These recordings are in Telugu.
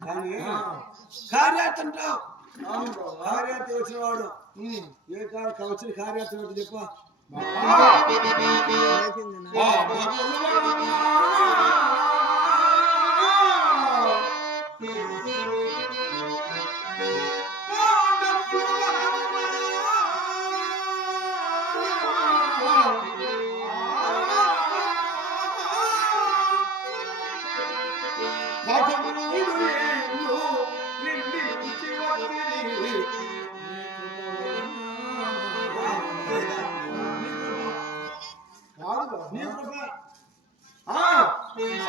కానీ అవును వచ్చిన వాడు ఏ కారు వచ్చిన కార్యార్థం ఏంటో చెప్ప కాదు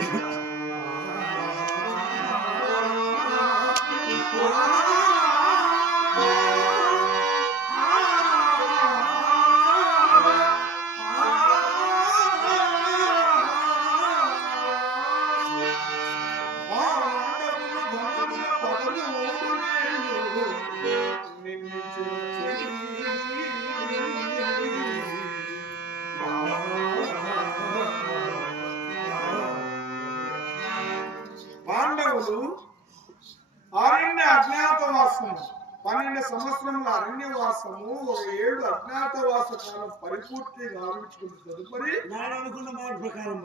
Yeah. పాండవులు అరణ్య అజ్ఞాతవాసము పన్నెండు సంవత్సరముల అరణ్యవాసము ఒక ఏడు అజ్ఞాతవాస కాలం పరిపూర్తి గావించుకున్న తదుపరి అనుకున్న మాట ప్రకారం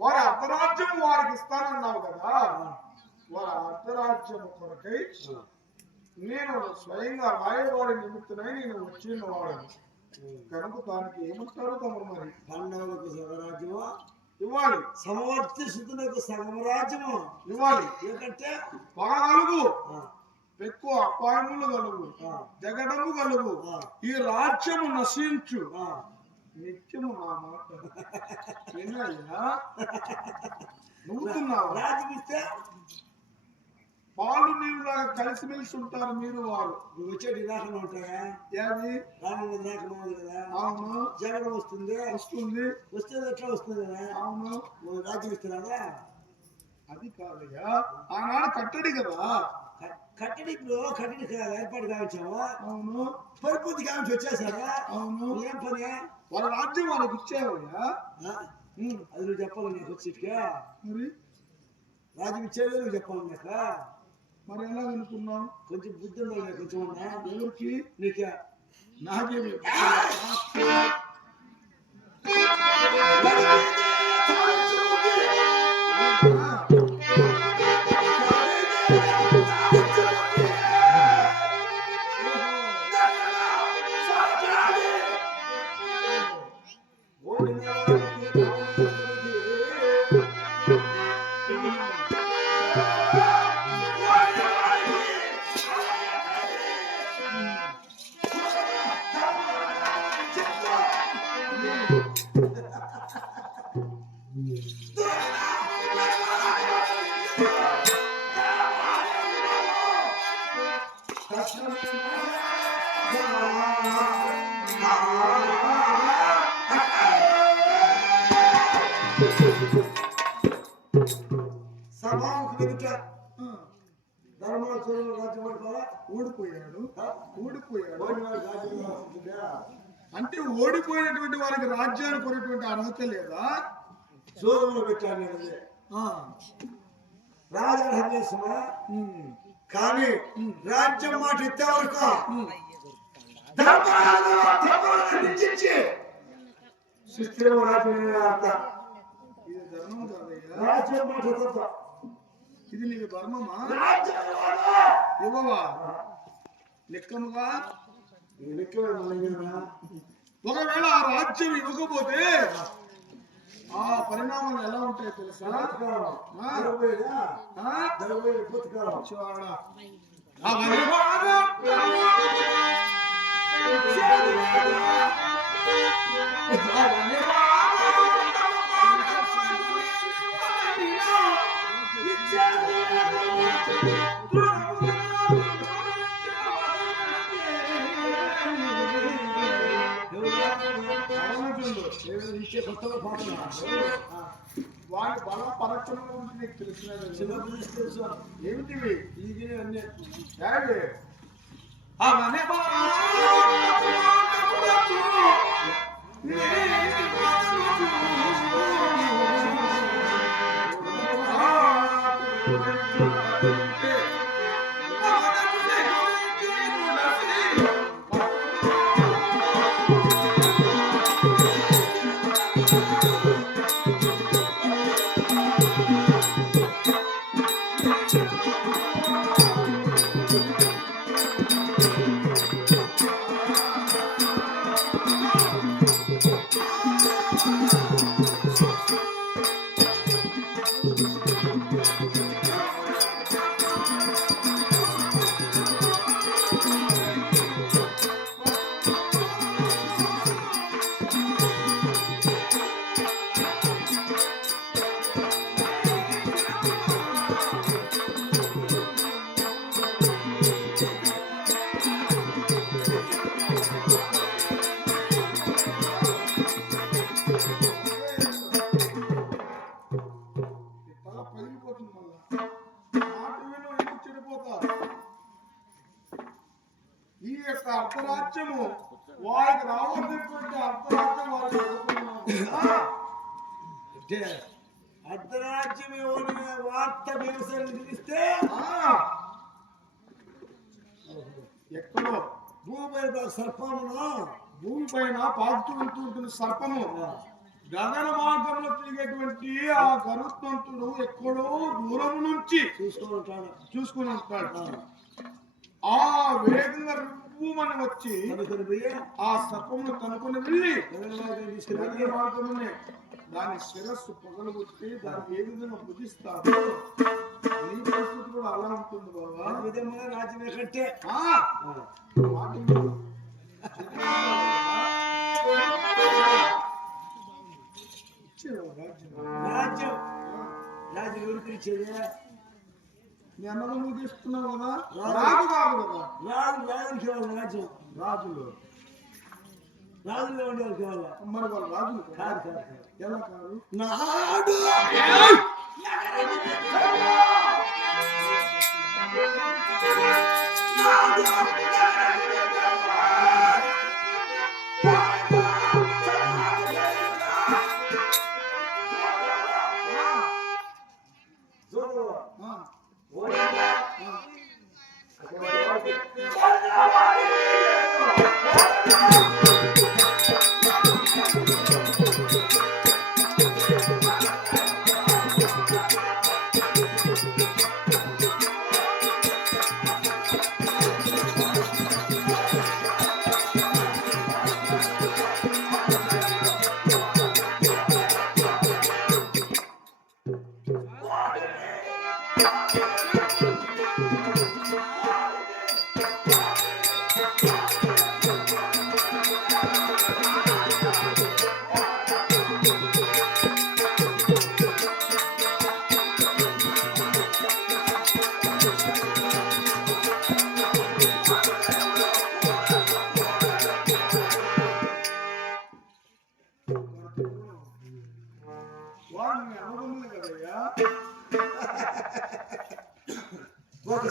వారి అర్ధరాజ్యం వారికి ఇస్తానన్నావు కదా. వారి అర్ధరాజ్యం కొరకై నేను స్వయంగా రాయవాడి నిమిత్తమై నేను వచ్చిన వాడు కనుక దానికి ఏమంటారు తమరు మరి? పాండవులకు సగరాజ్యము ఇవ్వాలి. సమవర్తి సుతులకు సగం రాజ్యము. ఇవ్వాలి. పగలుగు ఆ, ఎక్కువ అపాయములు కలుగు. జగడము కలుగు. ఈ రాజ్యము నశించు. నిత్యము నా మాట. వినయ్యా నవ్వుతున్నావా రాజ్యం పాలు నీళ్ళలాగా కలిసిమెలిసి ఉంటారు మీరు వారు. నువ్వు వచ్చే నిరాకరణ ఉంటాయా ఏది? రాను నిరాకరణ ఉంది కదా? అవును. జగన్ వస్తుంది. వస్తుంది. వస్తే ఎట్లా వస్తుంది కదా? అవును. నువ్వు రాజ్యం ఇస్తున్నారా అది కాదయ్యా. ఆనాడు కట్టడి కదా. కట్టడిలో కట్టడి ఏర్పాటు కావచ్చాము అవును. పరిపూర్తి కావచ్చు వచ్చేసారా అవును. ఏం పని? వాళ్ళ రాజ్యం వాళ్ళకి ఇచ్చేవయ్యా. అది నువ్వు చెప్పాలి నీకు వచ్చేటిగా మరి? రాజ్యం ఇచ్చేది నువ్వు చెప్పాలి నీకు. మరి ఎలా అనుకున్నావు కొంచెం బుద్ధి ఉండాలి కొంచెం ఎవరికి నీకే నాకేమి ఓడిపోయాడు ఓడిపోయాడు? అంటే ఓడిపోయినటువంటి వారికి రాజ్యాన్ని కొనేటువంటి అర్హత లేదా? సూర్యుడు పెట్టాను చేస్తున్నా కానీ రాజ్యం మాట ఇచ్చే వరకు రాజ్యం మాట. ఇది నీకు ధర్మమా. ఇవ్వవా లెక్కముగా? ఒకవేళ ఆ రాజ్యం ఇవ్వకపోతే ఆ పరిణామాలు ఎలా ఉంటాయో తెలుసా? పుస్తకాలం. ఇచ్చే కొత్తగా పాడుతున్నా వాడి బల పరక్షణ గురించి నీకు తెలిసినది చిన్నప్పుడు తెలుసు ఏమిటివి ఇది అన్నీ అవనే అర్ధరాజ్యము వారికి రావాల్సినటువంటి అర్ధరాజ్యం వారికి. అంటే అర్ధరాజ్యం ఎవరి వార్త వ్యవసాయం తెలిస్తే ఆ, ఎక్కడో? భూమిపై సర్పమును? భూమి పైన పాకుతూ ఉంటుంటుంది సర్పము గగన మార్గంలో తిరిగేటువంటి ఆ గరుత్మంతుడు ఎక్కడో దూరం నుంచి చూసుకుంటాడు చూసుకుని ఉంటాడు. ఆ వేగంగా రువ్వుమని వచ్చి ఆ సర్పమును కనుకొని వెళ్ళి మార్గమునే దాని శిరస్సు పొగలుగుట్టి దాన్ని ఏ విధంగా బుధిస్తాడు నీ పరిస్థితి కూడా అలా ఉంటుంది బాబా విధంగా రాజ్యం కంటే ఆ, మాట విను. ఇచ్చేవా రాజ్యం? రాజ్యం రాజ్యం ఎవరికి ఇచ్చేది నీ తీసుకున్నావు కదా? రాజు. రాజు కాదు కదా? రాజు రాజులకి ఇవ్వాలి రాజ్యం రాజులు. రాజులో మరి వాళ్ళు రాజులు కదా? కాదు కాదు కాదు. ఎలా కాదు? నాడు!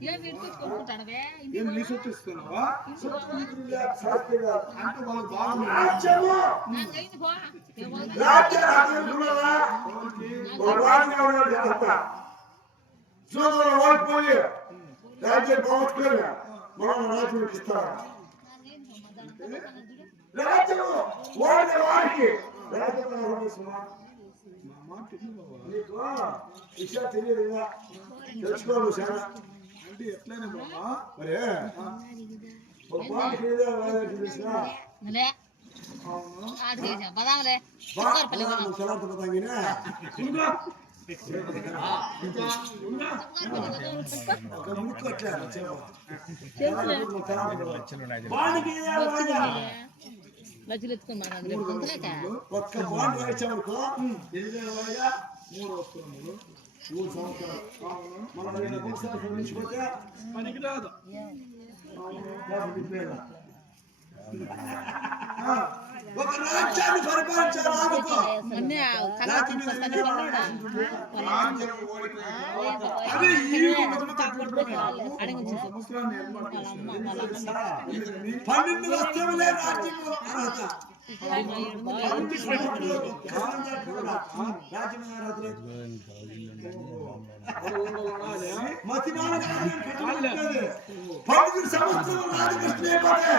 సంవత్సరం ఇంట ఒక సంవత్సరం కూడి తిరిగాక అడకతికి లేవని పెట్టుకుని పోయి ఒక రోజు ఇచ్చేదా? ఏం నీ సొత్తు ఇస్తున్నావా శాస్త్రిగా అంటే వాళ్ళకి బాగుంది రాజ్యము రాజ్య రాజ్యంలో భగవాన్ ఎవరు అంత చూడలు ఓడిపోయి రాజ్యం పోగొట్టుకొని మనం రాజ్యం ఇస్తారా రాజ్యము ఓడిన వారికి రాజ్యం అనుభవిస్తున్నా మా మాట విను బాబా. నీకు విషయం తెలియదు ఇంకా తెలుసుకోవాలి చాలా అంటే ఎట్లయినా బాబా. మరి? భగవాన్ తెలియదా తెలిసిన అవును ఆడికి వేసాం. పదాములే. బా, పదాము, చలాంత పదాంగినా? ఒక ముక్కు అట్లా చెప్పు. బాండ్ మీద వాడా? లజ్జలు పొందులేక ఒక్క బాండ్ వాయిదా మూడు వస్తువులు మూడు సంవత్సరాలు అవును మనం ఒక రాజ్యాన్ని పరిపాలించాలి అదే పన్నెండు వస్త్రములే రాజ్యం అర్హత. మతిమాల పన్నెండు సంవత్సరం రాజకృష్ణ అయిపోతే